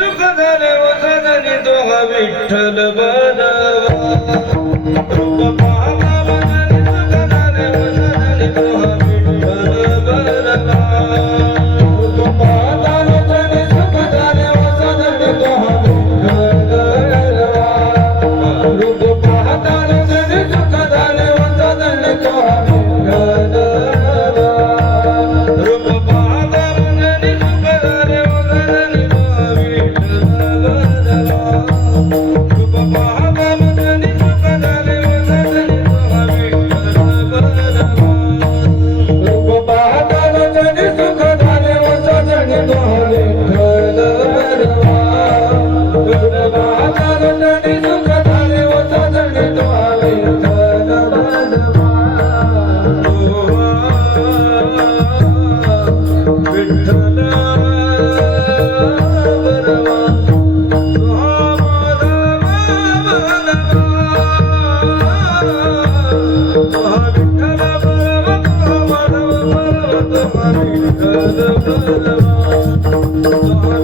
ಸುಖದಲ್ಲಿ ಹೊಸದಲ್ಲಿ ದೋಹ ವಿಠಲ ಬಾ Thank you.